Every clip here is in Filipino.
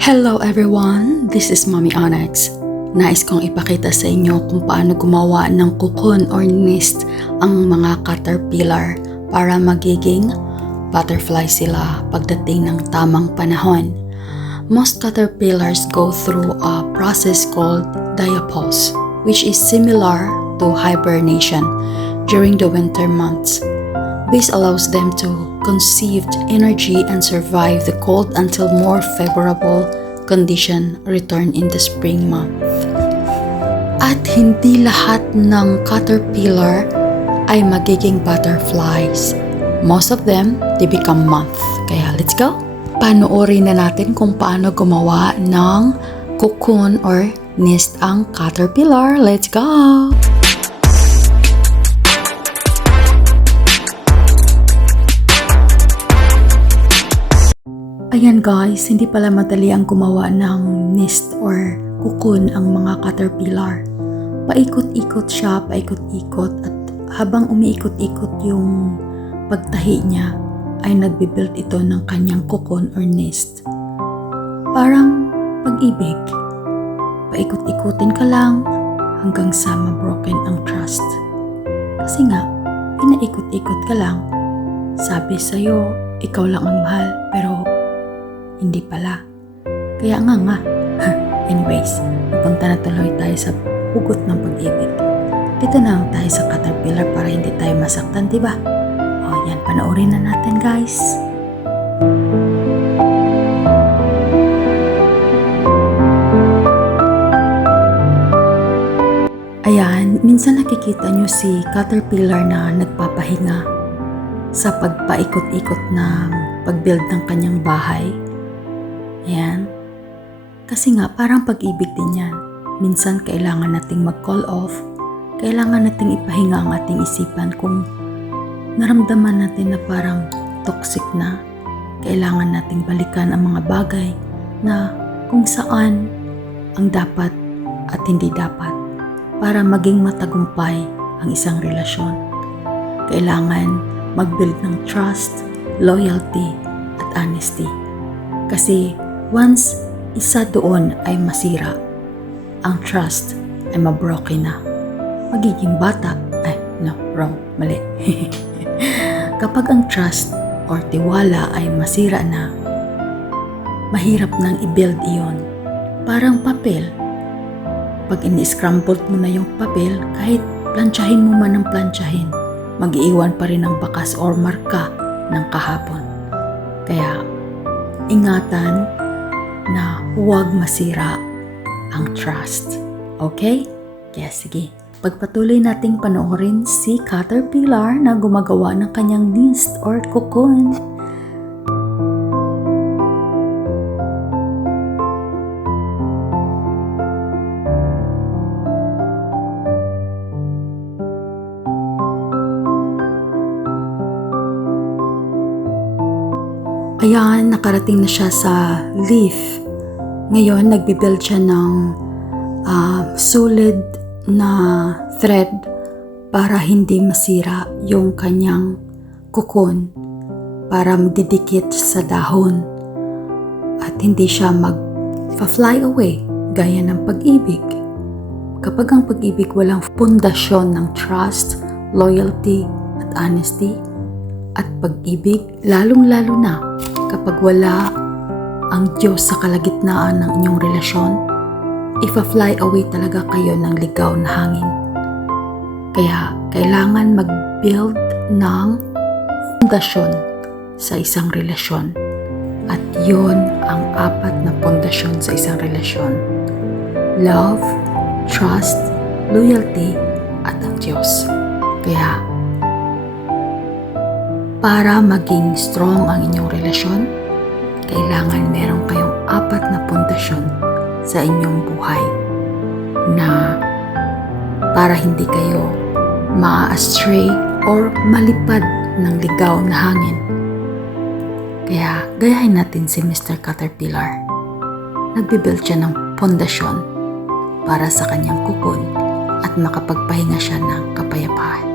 Hello everyone, this is Mommy Onyx. Nais kong ipakita sa inyo kung paano gumawa ng cocoon or nest ang mga caterpillar para magiging butterfly sila pagdating ng tamang panahon. Most caterpillars go through a process called diapause, which is similar to hibernation during the winter months. This allows them to conserve energy and survive the cold until more favorable condition return in the spring month. At hindi lahat ng caterpillar ay magiging butterflies. Most of them, they become moth. Kaya let's go! Panoorin na natin kung paano gumawa ng cocoon or nest ang caterpillar. Let's go! Ayan guys, hindi pala madali ang gumawa ng nest or cocoon ang mga caterpillar. Paikot-ikot siya, paikot-ikot at habang umiikot-ikot yung pagtahi niya ay nagbibuild ito ng kanyang cocoon or nest. Parang pag-ibig. Paikot-ikutin ka lang hanggang sa ma-broken ang trust. Kasi nga, pinaikot-ikot ka lang. Sabi sa'yo, ikaw lang ang mahal pero hindi pala. Kaya nga. Anyways, punta na tuloy tayo sa hugot ng pag-ibig. Dito na lang tayo sa caterpillar para hindi tayo masaktan, diba? O, yan, panoorin na natin, guys. Ayan, minsan nakikita nyo si caterpillar na nagpapahinga sa pagpaikot-ikot ng pag-build ng kanyang bahay. Ayan. Kasi nga, parang pag-ibig din yan. Minsan, kailangan nating mag-call off. Kailangan nating ipahinga ang ating isipan kung naramdaman natin na parang toxic na. Kailangan nating balikan ang mga bagay na kung saan ang dapat at hindi dapat para maging matagumpay ang isang relasyon. Kailangan mag-build ng trust, loyalty, at honesty. Kasi once isa doon ay masira, ang trust ay mabroken na. Magiging bata, mali. Kapag ang trust or tiwala ay masira na, mahirap nang i-build iyon. Parang papel. Pag ini-scrambled mo na yung papel, kahit plantsahin mo man ng plantsahin, mag-iiwan pa rin ng bakas or marka ng kahapon. Kaya, ingatan na huwag masira ang trust. Okay? Kaya sige, pagpatuloy nating panoorin si caterpillar na gumagawa ng kanyang nest or cocoon. Ayan, nakarating na siya sa leaf. Ngayon, nagbibuild siya ng solid na thread para hindi masira yung kanyang cocoon, para magdidikit sa dahon at hindi siya mag-fly away gaya ng pag-ibig. Kapag ang pag-ibig walang pundasyon ng trust, loyalty at honesty at pag-ibig, lalong-lalo na kapag wala ang Diyos sa kalagitnaan ng inyong relasyon, ifa-fly away talaga kayo ng ligaw na hangin. Kaya kailangan mag-build ng pundasyon sa isang relasyon. At yun ang 4 na pundasyon sa isang relasyon. Love, trust, loyalty, at ang Diyos. Kaya para maging strong ang inyong relasyon, kailangan meron kayong 4 na pundasyon sa inyong buhay na para hindi kayo ma-astray or malipad ng ligaw na hangin. Kaya gayahin natin si Mr. Caterpillar. Nagbibuild siya ng pundasyon para sa kanyang cocoon at makapagpahinga siya ng kapayapaan.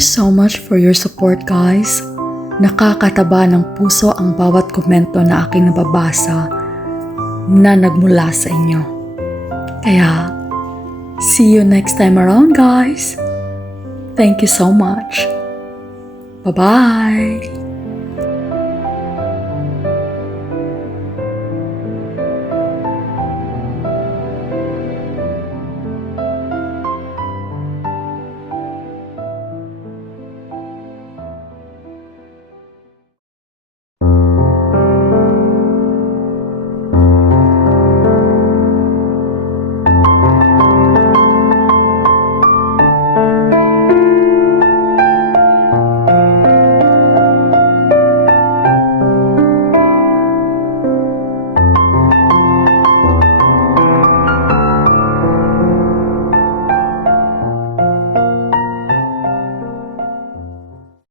you so much for your support, guys. Nakakataba ng puso ang bawat komento na aking nababasa na nagmula sa inyo. Kaya, see you next time around, guys. Thank you so much. Bye-bye.